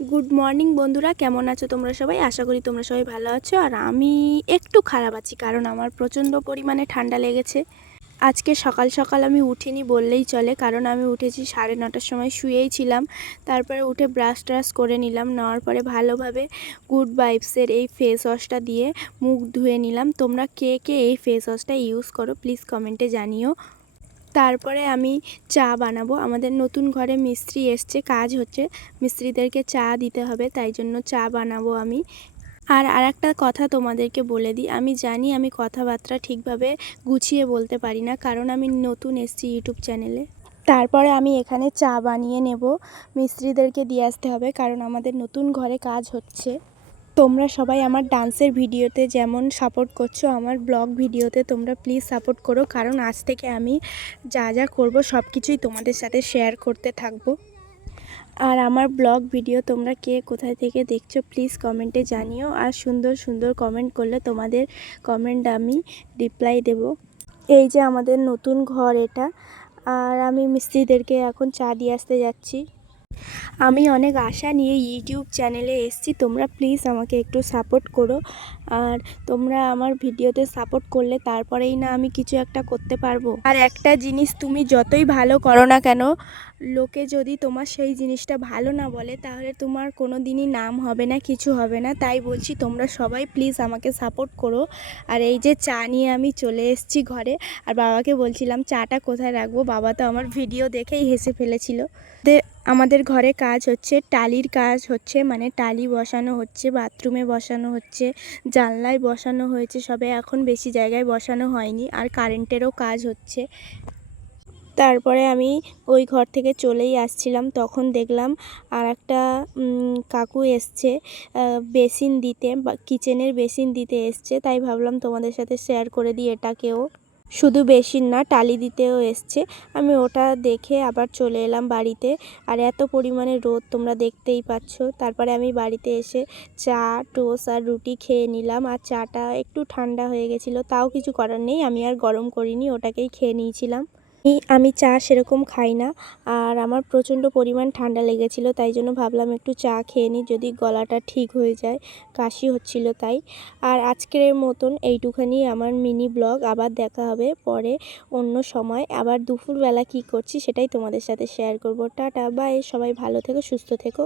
Good morning বন্ধুরা, কেমন আছো তোমরা সবাই? আশা করি তোমরা সবাই ভালো আছো। আর আমি একটু খারাপ আছি, কারণ আমার প্রচণ্ড পরিমাণে ঠান্ডা লেগেছে। আজকে সকাল সকাল আমি উঠিনি বললেই চলে, কারণ আমি উঠেছি 9:30টার সময়, শুয়েই ছিলাম। তারপরে উঠে ব্রাশ ট্রাশ করে নিলাম, নেওয়ার পরে ভালোভাবে গুড ভাইবসের এই ফেস ওয়াশটা দিয়ে মুখ ধুয়ে নিলাম। তোমরা কে কে এই ফেস ওয়াশটা ইউজ করো প্লিজ কমেন্টে জানিও। তারপরে আমি চা বানাবো। আমাদের নতুন ঘরে মিস্ত্রি এসছে, কাজ হচ্ছে, মিস্ত্রিদেরকে চা দিতে হবে, তাই জন্য চা বানাবো আমি। আর আরেকটা কথা তোমাদেরকে বলে দিই, আমি জানি আমি কথাবার্তা ঠিকভাবে গুছিয়ে বলতে পারি না, কারণ আমি নতুন এসেছি ইউটিউব চ্যানেলে। তারপরে আমি এখানে চা বানিয়ে নেব, মিস্ত্রিদেরকে দিয়ে আসতে হবে, কারণ আমাদের নতুন ঘরে কাজ হচ্ছে। তোমরা সবাই আমার ডান্সের ভিডিওতে যেমন সাপোর্ট করছো, আমার ব্লগ ভিডিওতে তোমরা প্লিজ সাপোর্ট করো, কারণ আজ থেকে আমি যা যা করব সব কিছুই তোমাদের সাথে শেয়ার করতে থাকবো। আর আমার ব্লগ ভিডিও তোমরা কে কোথায় থেকে দেখছো প্লিজ কমেন্টে জানিও। আর সুন্দর সুন্দর কমেন্ট করলে তোমাদের কমেন্ট আমি রিপ্লাই দেব। এই যে আমাদের নতুন ঘর এটা, আর আমি মিস্ত্রিদেরকে এখন চা দিয়ে আসতে যাচ্ছি। আমি অনেক আশা নিয়ে ইউটিউব চ্যানেলে এসেছি, তোমরা প্লিজ আমাকে একটু সাপোর্ট করো। আর তোমরা আমার ভিডিওতে সাপোর্ট করলে তারপরেই না আমি কিছু একটা করতে পারবো। আর একটা জিনিস, তুমি যতই ভালো করো না কেন, লোকে যদি তোমার সেই জিনিসটা ভালো না বলে, তাহলে তোমার কোনো দিনই নাম হবে না, কিছু হবে না। তাই বলছি তোমরা সবাই প্লিজ আমাকে সাপোর্ট করো। আর এই যে চা নিয়ে আমি চলে এসেছি ঘরে, আর বাবাকে বলছিলাম চাটা কোথায় রাখবো, বাবা তো আমার ভিডিও দেখেই হেসে ফেলেছিল। আমাদের ঘরে কাজ হচ্ছে, টালির কাজ হচ্ছে, মানে টালি বসানো হচ্ছে, বাথরুমে বসানো হচ্ছে, জানলায় বসানো হয়েছে সবে, এখন বেশি জায়গায় বসানো হয়নি। আর কারেন্টেরও কাজ হচ্ছে। তারপরে আমি ওই ঘর থেকে চলেই আসছিলাম, তখন দেখলাম আর একটা কাকু এসছে বেসিন দিতে, বা কিচেনের বেসিন দিতে এসছে। তাই ভাবলাম তোমাদের সাথে শেয়ার করে দিই এটাকেও। শুধু বেসিন না, টালি দিতেও এসছে। আমি ওটা দেখে আবার চলে এলাম বাড়িতে। আর এত পরিমাণে রোদ তোমরা দেখতেই পাচ্ছ। তারপরে আমি বাড়িতে এসে চা, টোস্ট আর রুটি খেয়ে নিলাম। আর চাটা একটু ঠান্ডা হয়ে গেছিলো, তাও কিছু করার নেই, আমি আর গরম করিনি, ওটাকেই খেয়ে নিয়েছিলাম। আমি চা সেরকম খাই না, আর আমার প্রচণ্ড পরিমাণ ঠান্ডা লেগেছিল, তাই জন্য ভাবলাম একটু চা খেয়ে নিই, যদি গলাটা ঠিক হয়ে যায়, কাশি হচ্ছিল তাই। আর আজকের মতন এইটুখানি আমার মিনি ব্লগ, আবার দেখা হবে পরে অন্য সময়। আবার দুপুরবেলা কি করছি সেটাই তোমাদের সাথে শেয়ার করব। টাটা বাই, সবাই ভালো থেকো, সুস্থ থেকো।